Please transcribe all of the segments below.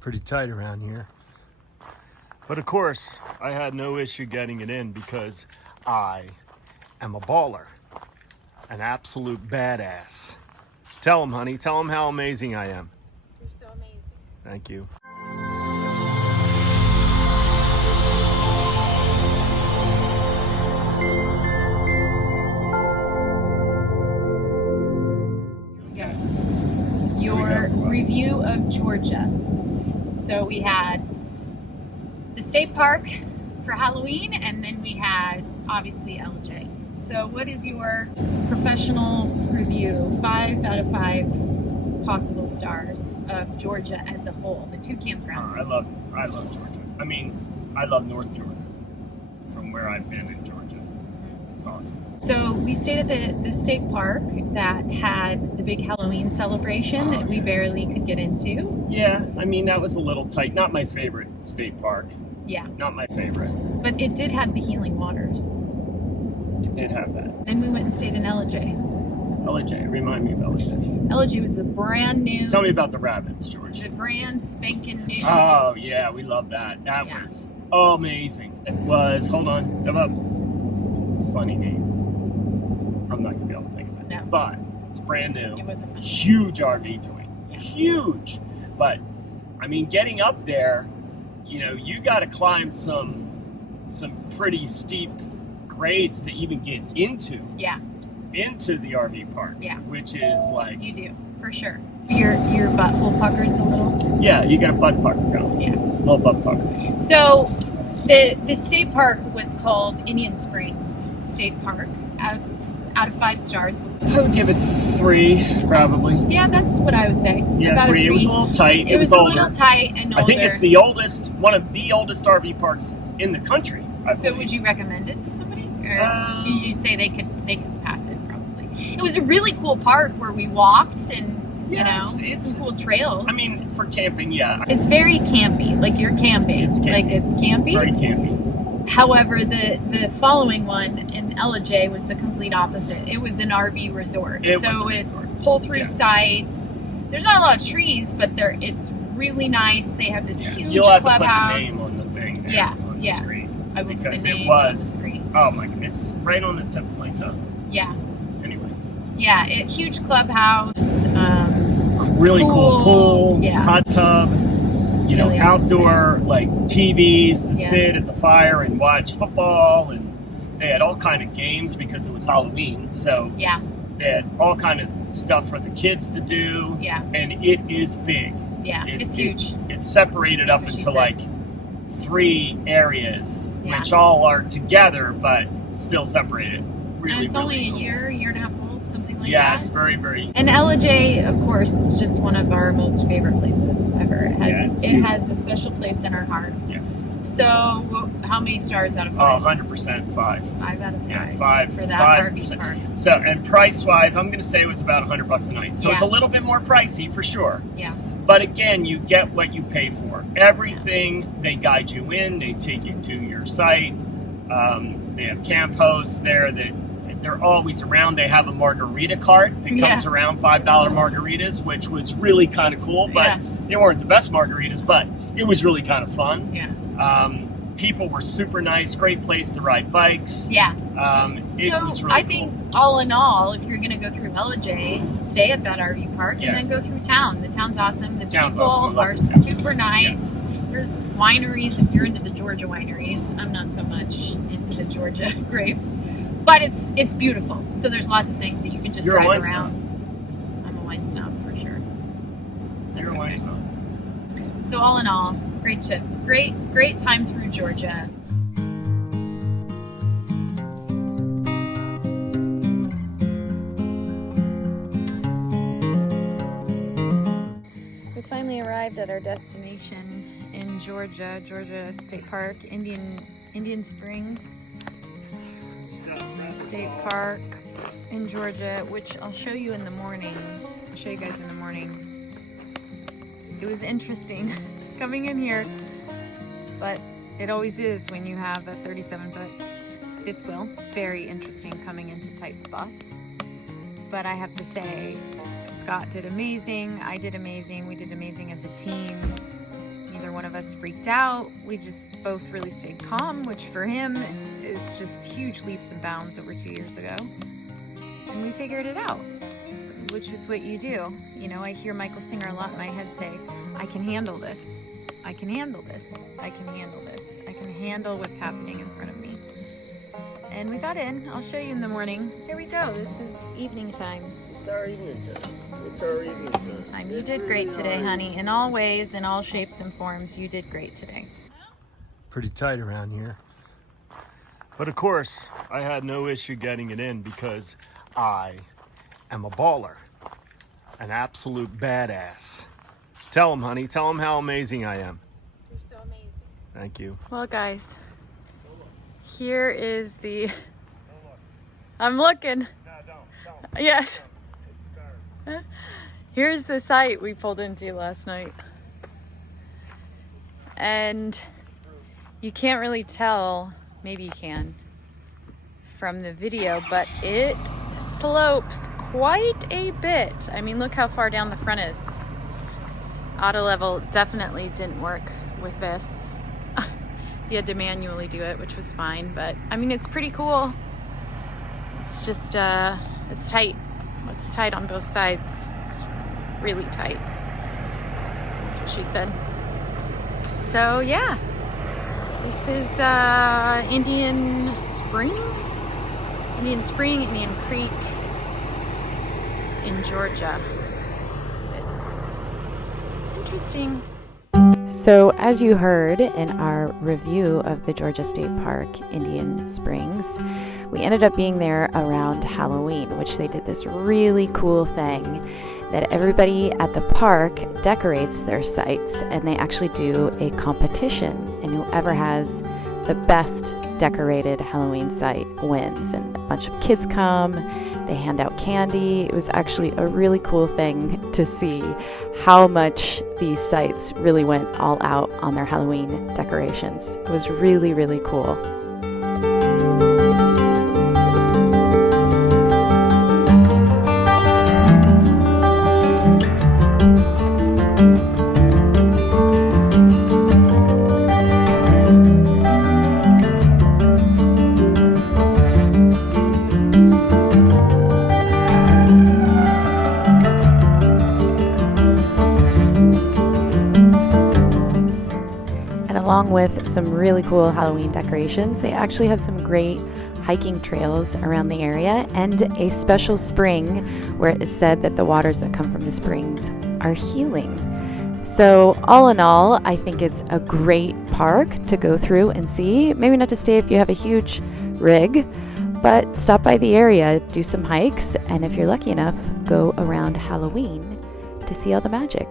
Pretty tight around here. But of course, I had no issue getting it in because I am a baller. An absolute badass. Tell them, honey. Tell them how amazing I am. You're so amazing. Thank you. Your review of Georgia. So we had the state park for Halloween, and then we had obviously LJ. So what is your professional review, 5 out of 5 possible stars of Georgia as a whole, the 2 campgrounds? I love Georgia. I mean, I love North Georgia from where I've been in Georgia. It's awesome. So we stayed at the state park that had the big Halloween celebration that we barely could get into. Yeah, I mean, that was a little tight. Not my favorite state park. Yeah. Not my favorite. But it did have the healing waters. It did have that. Then we went and stayed in LJ. LJ, remind me of LJ. LJ was the brand new. Tell me about the rabbits, George. The brand spanking new. Oh, yeah, we love that. That was amazing. It was, hold on, come up. It's a funny name. I'm not going to be able to think of it. No. But it's brand new. It wasn't funny. Huge RV joint. Huge. But, I mean, getting up there, you know, you got to climb some pretty steep grades to even get into. Yeah. Into the RV park. Yeah. Which is like... You do, for sure. Your butthole puckers a little? Yeah, you got a butt pucker going. Yeah. Little butt pucker. So, the state park was called Indian Springs State Park. Out of 5 stars. I would give it 3, probably. Yeah, that's what I would say. Yeah, about 3. It was a little tight. It was a older. little tight and older. I think it's the oldest, one of the oldest RV parks in the country. So would you recommend it to somebody? Or did you say they could pass it probably? It was a really cool park where we walked and, it's some cool trails. I mean, for camping, yeah. It's very campy. Like you're camping. It's campy. Like it's campy. Very campy. However, the following one in LJ was the complete opposite. It was an RV resort. It's pull-through sites. There's not a lot of trees, but it's really nice. They have this huge You'll have clubhouse. To put the name on the thing there, on the screen. I will put the because name it was on the screen. Oh my god, it's right on the tip of my tongue. Yeah. Anyway. Yeah, huge clubhouse. Really cool pool, yeah. hot tub. You know, really outdoor awesome like TVs to sit at the fire and watch football, and they had all kind of games because it was Halloween. So yeah, they had all kind of stuff for the kids to do. Yeah, and it is big. Yeah, it's huge. It's separated up into like 3 areas, which all are together but still separated. Really, and it's really only cool. a year and a half old, something like that. Yeah, it's very, very. And LJ, of course, is just one of our most favorite places ever. It has a special place in our heart. Yes. So, how many stars out of 5? 100% 5. 5 out of 5. Yeah, 5 for that 5%. RV park. So, and price-wise, I'm going to say it was about $100 a night. So it's a little bit more pricey for sure. Yeah. But again, you get what you pay for. Everything, they guide you in. They take you to your site. They have camp hosts there that they're always around. They have a margarita cart that comes around, $5 margaritas, which was really kind of cool. But they weren't the best margaritas, but it was really kind of fun. Yeah. People were super nice. Great place to ride bikes. Yeah. It was really I think all in all, if you're going to go through LJ, stay at that RV park and then go through town. The town's awesome. The people are super nice. Yes. There's wineries if you're into the Georgia wineries. I'm not so much into the Georgia grapes, but it's beautiful. So there's lots of things that you can just drive around. Snob. I'm a wine snob for sure. You're a wine snob. So all in all, great trip. Great time through Georgia. We finally arrived at our destination in Georgia State Park, Indian Springs State Park in Georgia, which I'll show you in the morning. I'll show you guys in the morning. It was interesting coming in here, but it always is when you have a 37-foot fifth wheel. Very interesting coming into tight spots. But I have to say, Scott did amazing, I did amazing, we did amazing as a team. of us freaked out. We just both really stayed calm, which for him is just huge leaps and bounds over 2 years ago. And we figured it out, which is what you do. You know, I hear Michael Singer a lot in my head say, I can handle this. I can handle this. I can handle this. I can handle what's happening in front of me. And we got in. I'll show you in the morning. Here we go. This is evening time. It's our evening time. It's our evening time. You did great today, honey. In all ways, in all shapes and forms, you did great today. Pretty tight around here. But of course, I had no issue getting it in because I am a baller. An absolute badass. Tell them, honey. Tell them how amazing I am. You're so amazing. Thank you. Well, guys, here is the... I'm looking. No, don't. Yes. Here's the site we pulled into last night. And you can't really tell, maybe you can, from the video, but it slopes quite a bit. I mean, look how far down the front is. Auto level definitely didn't work with this. You had to manually do it, which was fine, but I mean, it's pretty cool. It's just, it's tight. It's tight on both sides. It's really tight. That's what she said. So yeah, this is Indian Spring, Indian Creek in Georgia. It's interesting. So as you heard in our review of the Georgia State Park, Indian Springs, we ended up being there around Halloween, which they did this really cool thing that everybody at the park decorates their sites, and they actually do a competition, and whoever has the best decorated Halloween site wins. And a bunch of kids come, they hand out candy. It was actually a really cool thing to see how much these sites really went all out on their Halloween decorations. It was really, really cool. Along with some really cool Halloween decorations, they actually have some great hiking trails around the area and a special spring where it is said that the waters that come from the springs are healing. So all in all, I think it's a great park to go through and see. Maybe not to stay if you have a huge rig, but stop by the area, do some hikes, and if you're lucky enough, go around Halloween to see all the magic.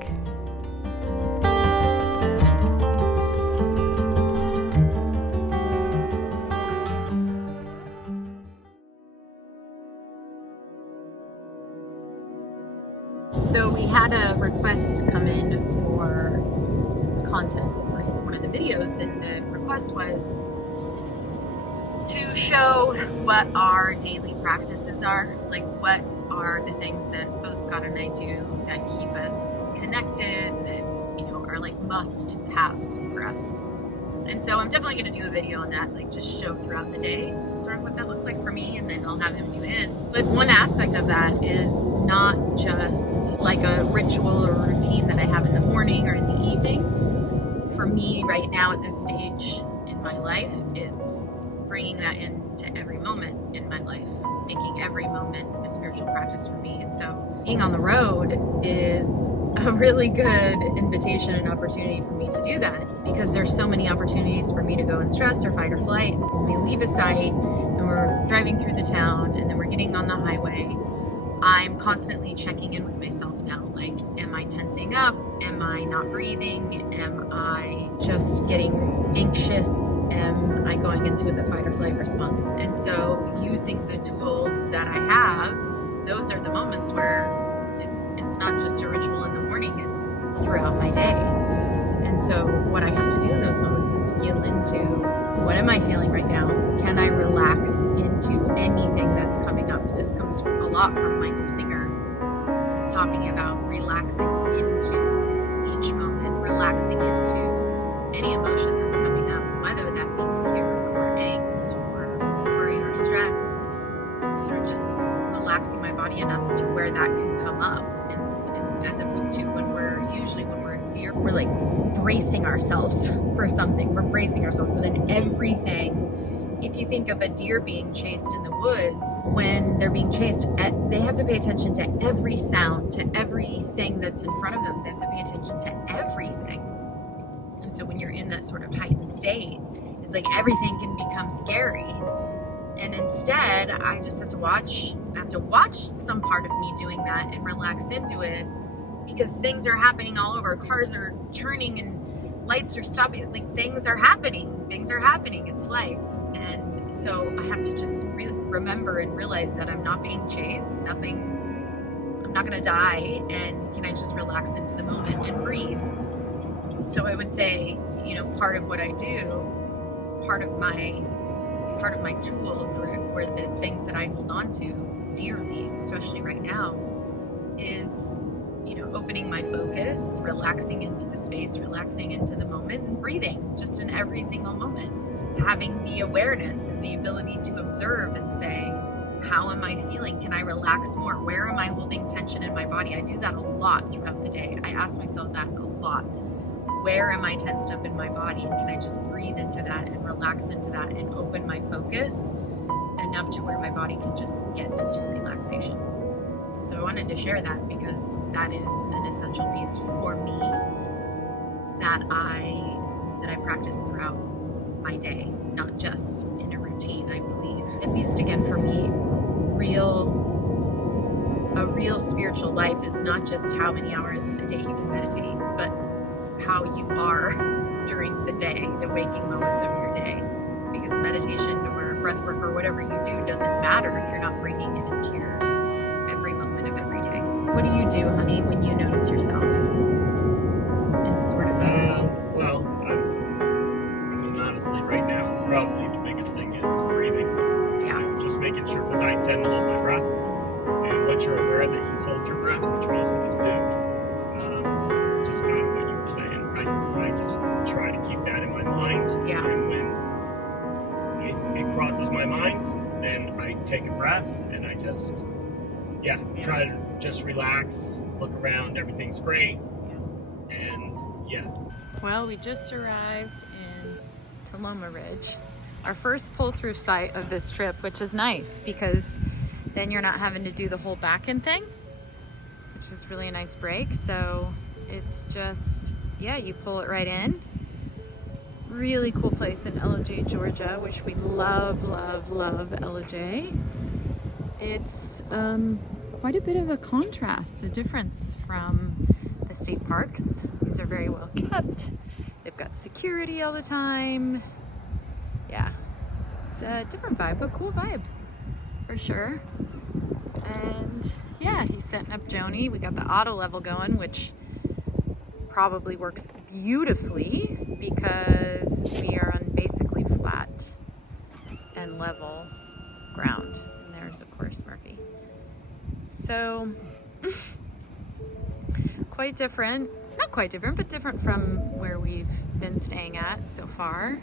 So we had a request come in for content for one of the videos, and the request was to show what our daily practices are, like what are the things that both Scott and I do that keep us connected, that, you know, are like must-haves for us. And so I'm definitely going to do a video on that, like just show throughout the day sort of what that looks like for me, and then I'll have him do his. But one aspect of that is not just like a ritual or routine that I have in the morning or in the evening. For me right now at this stage in my life, it's bringing that into every moment in my life, making every moment a spiritual practice for me. And so being on the road is a really good invitation and opportunity for me to do that, because there's so many opportunities for me to go in stress or fight or flight. When we leave a site and we're driving through the town and then we're getting on the highway, I'm constantly checking in with myself now. Like, am I tensing up? Am I not breathing? Am I just getting anxious? Am I going into the fight or flight response? And so using the tools that I have, those are the moments where it's not just a ritual in the morning, it's throughout my day. And so what I have to do in those moments is feel into, what am I feeling right now? Can I relax into anything that's coming up? This comes a lot from Michael Singer, talking about relaxing into each moment, relaxing into any emotion that's coming up, whether that be fear or angst or worry or stress, sort of just relaxing my body enough to where that can come up. And as opposed to when we're in fear, we're like bracing ourselves for something. We're bracing ourselves. So then everything, if you think of a deer being chased in the woods, when they're being chased, they have to pay attention to every sound, to everything that's in front of them. They have to pay attention to everything. And so when you're in that sort of heightened state, it's like everything can become scary. And instead, I just have to watch some part of me doing that and relax into it, because things are happening all over. Cars are turning and lights are stopping. Like things are happening. It's life. And so I have to just remember and realize that I'm not being chased. I'm not going to die. And can I just relax into the moment and breathe? So I would say, part of what I do, part of my tools or the things that I hold on to dearly, especially right now, is opening my focus, relaxing into the space, relaxing into the moment, and breathing just in every single moment, having the awareness and the ability to observe and say, how am I feeling? Can I relax more? Where am I holding tension in my body? I do that a lot throughout the day. I ask myself that a lot. Where am I tensed up in my body? And can I just breathe into that and relax into that and open my focus enough to where my body can just get into relaxation? So I wanted to share that because that is an essential piece for me that I practice throughout my day, not just in a routine. I believe, at least again for me, a real spiritual life is not just how many hours a day you can meditate, but how you are during the day, the waking moments of your day. Because meditation or breath work or whatever you do doesn't matter if you're not bringing it into your every moment of every day. What do you do, honey, when you notice yourself in sort of honestly, right now, probably the biggest thing is breathing. Just making sure, because I tend to hold my breath. And once you're aware that you hold your breath, which most of us do, just kind of what you were saying, I just try to keep that in my mind. Yeah. And when it crosses my mind, then I take a breath and I just, try to just relax, look around, everything's great. And Well, we just arrived in Tuolumne Ridge, our first pull-through site of this trip, which is nice because then you're not having to do the whole back-end thing, which is really a nice break. So it's just, you pull it right in. Really cool place in Ellijay, Georgia, which we love, love, love Ellijay. It's quite a bit of a contrast, a difference from the state parks. These are very well kept. They've got security all the time. Yeah, it's a different vibe, but cool vibe for sure. And he's setting up Joni. We got the auto level going, which probably works beautifully because we are on basically flat and level ground. And there's, of course, Murphy. So quite different, not quite different, but different from where we've been staying at so far.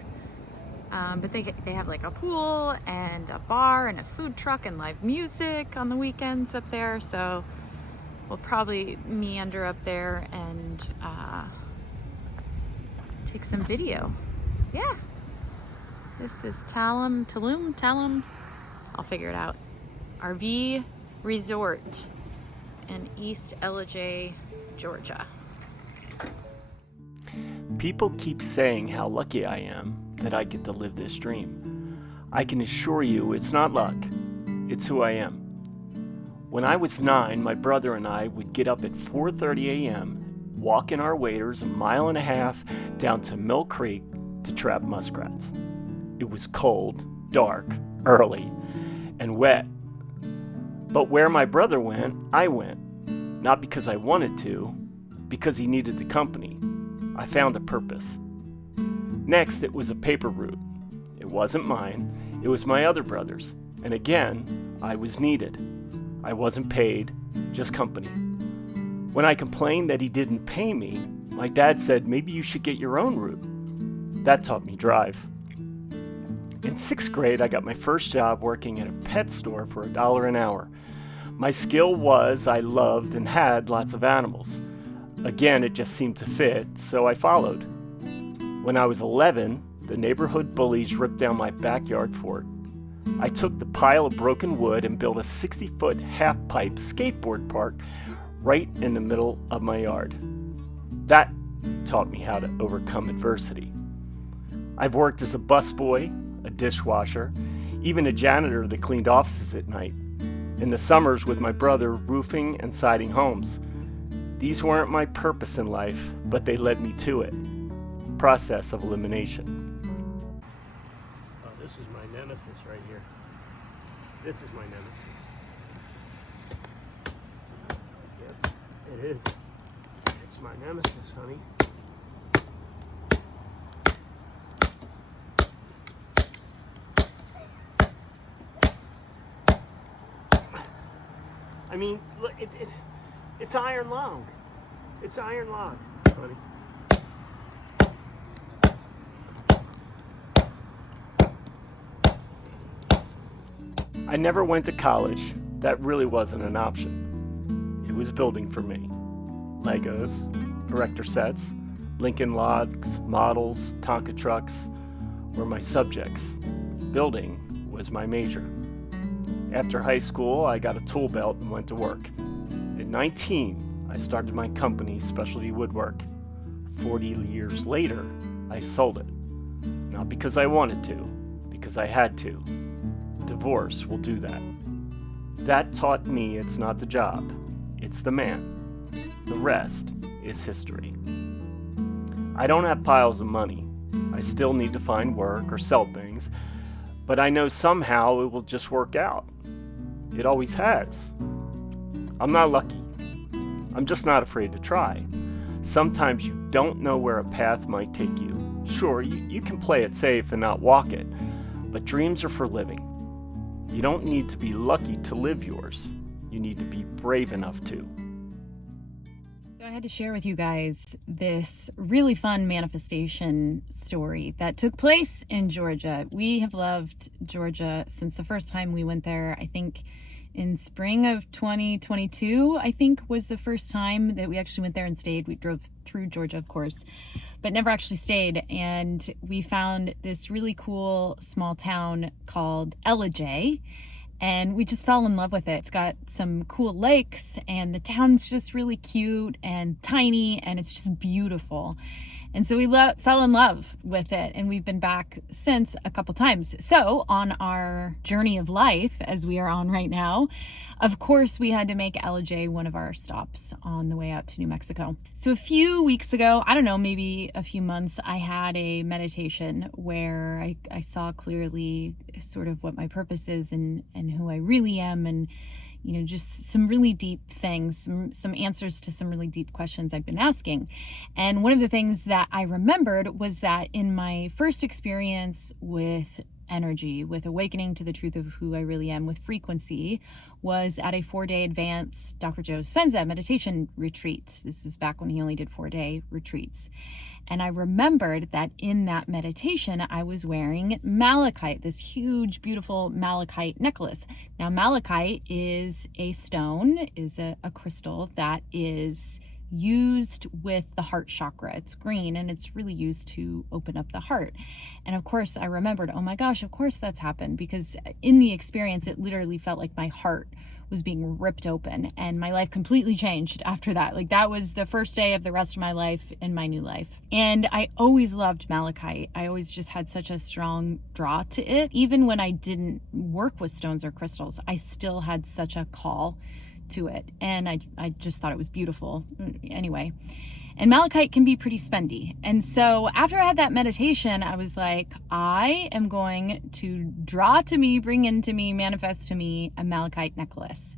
But they have like a pool and a bar and a food truck and live music on the weekends up there. So we'll probably meander up there and take some video. Yeah. This is Tuolumne. I'll figure it out. RV Resort in East Ellijay, Georgia. People keep saying how lucky I am that I get to live this dream. I can assure you it's not luck, it's who I am. When I was 9, my brother and I would get up at 4:30 a.m., walk in our waders 1.5 miles down to Mill Creek to trap muskrats. It was cold, dark, early, and wet. But where my brother went, I went. Not because I wanted to, because he needed the company. I found a purpose. Next, it was a paper route. It wasn't mine, it was my other brother's. And again, I was needed. I wasn't paid, just company. When I complained that he didn't pay me, my dad said maybe you should get your own route. That taught me drive. In 6th grade, I got my first job working at a pet store for $1 an hour. My skill was I loved and had lots of animals. Again, it just seemed to fit, so I followed. When I was 11, the neighborhood bullies ripped down my backyard fort. I took the pile of broken wood and built a 60-foot half-pipe skateboard park right in the middle of my yard. That taught me how to overcome adversity. I've worked as a busboy, a dishwasher, even a janitor that cleaned offices at night. In the summers with my brother, roofing and siding homes. These weren't my purpose in life, but they led me to it. Process of elimination. Oh, this is my nemesis right here. This is my nemesis. Yep, it is. It's my nemesis, honey. I mean, look, it's iron lung. It's iron lung, honey. I never went to college. That really wasn't an option. It was building for me. Legos, erector sets, Lincoln Logs, models, Tonka trucks were my subjects. Building was my major. After high school, I got a tool belt and went to work. At 19, I started my company, Specialty Woodwork. 40 years later, I sold it. Not because I wanted to, because I had to. Divorce will do that. That taught me it's not the job, it's the man. The rest is history. I don't have piles of money. I still need to find work or sell things, but I know somehow it will just work out. It always has. I'm not lucky. I'm just not afraid to try. Sometimes you don't know where a path might take you. Sure, you can play it safe and not walk it, but dreams are for living. You don't need to be lucky to live yours. You need to be brave enough to. So I had to share with you guys this really fun manifestation story that took place in Georgia. We have loved Georgia since the first time we went there. I think in spring of 2022, I think was the first time that we actually went there and stayed. We drove through Georgia, of course, but never actually stayed. And we found this really cool small town called Ellijay, and we just fell in love with it. It's got some cool lakes, and the town's just really cute and tiny, and it's just beautiful. And so we fell in love with it, and we've been back since a couple times. So on our journey of life, as we are on right now, of course, we had to make Ellijay one of our stops on the way out to New Mexico. So a few weeks ago, I don't know, maybe a few months, I had a meditation where I saw clearly sort of what my purpose is and who I really am, and you know, just some really deep things, some answers to some really deep questions I've been asking. And one of the things that I remembered was that in my first experience with energy, with awakening to the truth of who I really am, with frequency, was at a 4-day advanced Dr. Joe Dispenza meditation retreat. This was back when he only did 4-day retreats. And I remembered that in that meditation, I was wearing malachite, this huge, beautiful malachite necklace. Now, malachite is a stone, is a crystal that is used with the heart chakra. It's green, and it's really used to open up the heart. And of course, I remembered, oh my gosh, of course that's happened, because in the experience, it literally felt like my heart was being ripped open, and my life completely changed after that. Like, that was the first day of the rest of my life in my new life. And I always loved malachite. I always just had such a strong draw to it. Even when I didn't work with stones or crystals, I still had such a call to it. And I just thought it was beautiful anyway. And malachite can be pretty spendy. And so after I had that meditation, I was like, I am going to draw to me, bring into me, manifest to me a malachite necklace.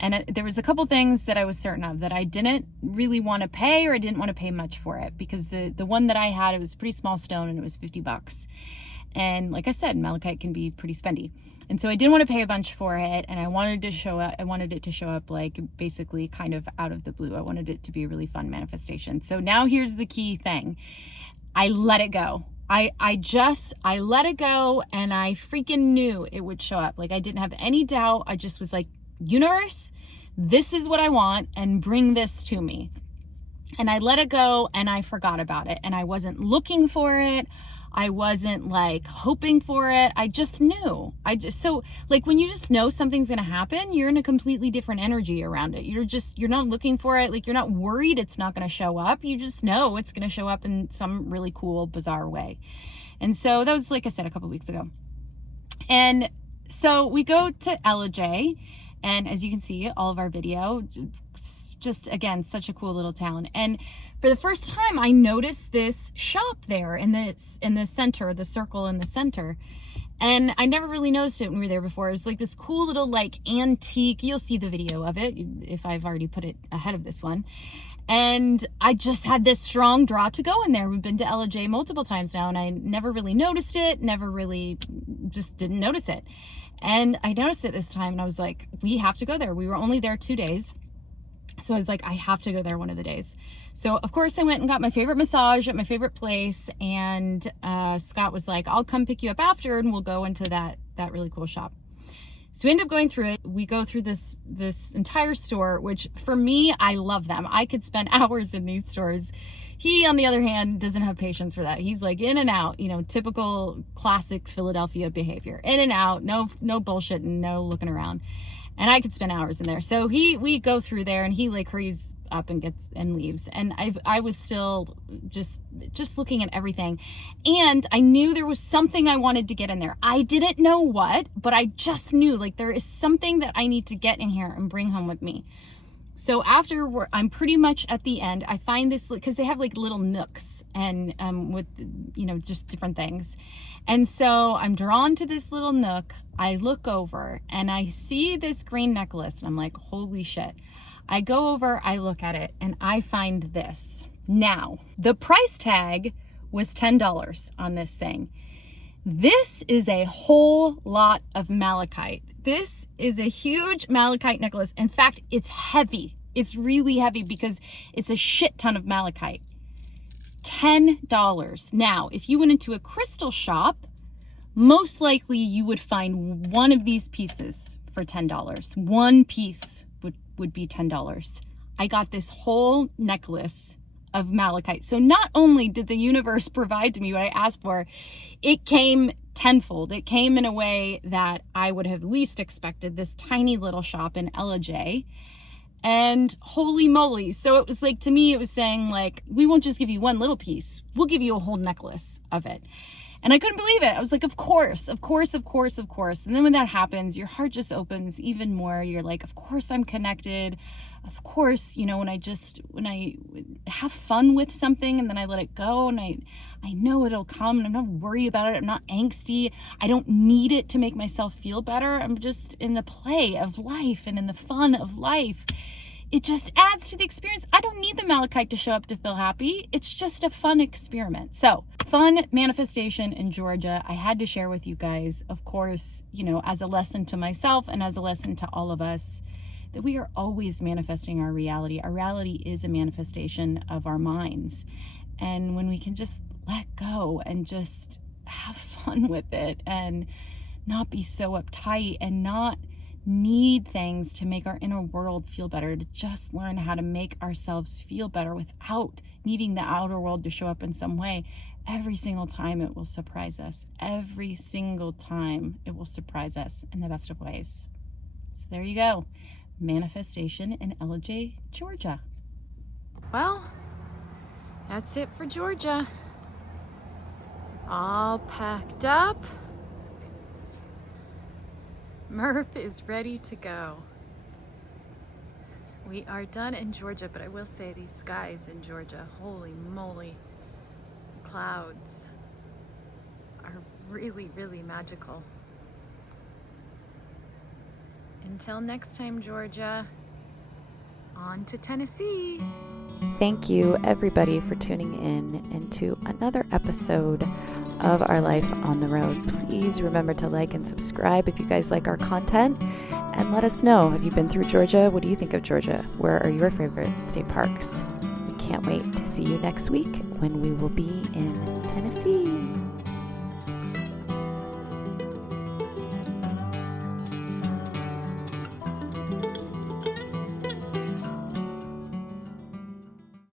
And there was a couple things that I was certain of, that I didn't really want to pay, or I didn't want to pay much for it, because the one that I had, it was a pretty small stone and it was $50. And like I said, malachite can be pretty spendy. And so I didn't want to pay a bunch for it, and I wanted it to show up like basically kind of out of the blue. I wanted it to be a really fun manifestation. So now here's the key thing. I let it go. I let it go, and I freaking knew it would show up. Like, I didn't have any doubt. I just was like, universe, this is what I want, and bring this to me. And I let it go, and I forgot about it. And I wasn't looking for it. I wasn't like hoping for it. I just knew. So like when you just know something's going to happen, you're in a completely different energy around it. You're not looking for it. Like, you're not worried it's not going to show up. You just know it's going to show up in some really cool, bizarre way. And so that was, like I said, a couple weeks ago. And so we go to LJ, and as you can see, all of our video, just again, such a cool little town. And for the first time, I noticed this shop there in the center, the circle in the center. And I never really noticed it when we were there before. It was like this cool little like antique, you'll see the video of it if I've already put it ahead of this one. And I just had this strong draw to go in there. We've been to LJ multiple times now, and I never really noticed it, just didn't notice it. And I noticed it this time, and I was like, we have to go there. We were only there 2 days. So I was like, I have to go there one of the days. So of course I went and got my favorite massage at my favorite place. And Scott was like, I'll come pick you up after, and we'll go into that really cool shop. So we end up going through it. We go through this entire store, which for me, I love them. I could spend hours in these stores. He, on the other hand, doesn't have patience for that. He's like in and out, typical classic Philadelphia behavior. In and out, no bullshit and no looking around. And I could spend hours in there. So we go through there, and he like hurries up and leaves. And I was still just looking at everything. And I knew there was something I wanted to get in there. I didn't know what, but I just knew like there is something that I need to get in here and bring home with me. So after I'm pretty much at the end, I find this, because they have like little nooks and with, just different things. And so I'm drawn to this little nook. I look over and I see this green necklace, and I'm like, holy shit. I go over, I look at it, and I find this. Now, the price tag was $10 on this thing. This is a whole lot of malachite. This is a huge malachite necklace. In fact, it's heavy. It's really heavy because it's a shit ton of malachite. $10. Now, if you went into a crystal shop, most likely you would find one of these pieces for $10. One piece would be $10. I got this whole necklace of malachite. So not only did the universe provide to me what I asked for, it came tenfold. It came in a way that I would have least expected, this tiny little shop in LJ. And holy moly. So it was like, to me, it was saying like, we won't just give you one little piece. We'll give you a whole necklace of it. And I couldn't believe it. I was like, of course. And then when that happens, your heart just opens even more. You're like, of course I'm connected. Of course, when I have fun with something and then I let it go, and I know it'll come, and I'm not worried about it. I'm not angsty. I don't need it to make myself feel better. I'm just in the play of life and in the fun of life. It just adds to the experience. I don't need the malachite to show up to feel happy. It's just a fun experiment. So, fun manifestation in Georgia. I had to share with you guys, of course, as a lesson to myself and as a lesson to all of us, that we are always manifesting our reality. Our reality is a manifestation of our minds. And when we can just let go and just have fun with it and not be so uptight and not need things to make our inner world feel better, to just learn how to make ourselves feel better without needing the outer world to show up in some way, every single time it will surprise us. Every single time it will surprise us in the best of ways. So there you go. Manifestation in LJ, Georgia. Well, that's it for Georgia. All packed up. Murph is ready to go. We are done in Georgia, but I will say these skies in Georgia, holy moly, the clouds are really, really magical. Until next time, Georgia, on to Tennessee. Thank you, everybody, for tuning in into another episode of Our Life on the Road. Please remember to like and subscribe if you guys like our content, and let us know, have you been through Georgia? What do you think of Georgia? Where are your favorite state parks? We can't wait to see you next week when we will be in Tennessee. see.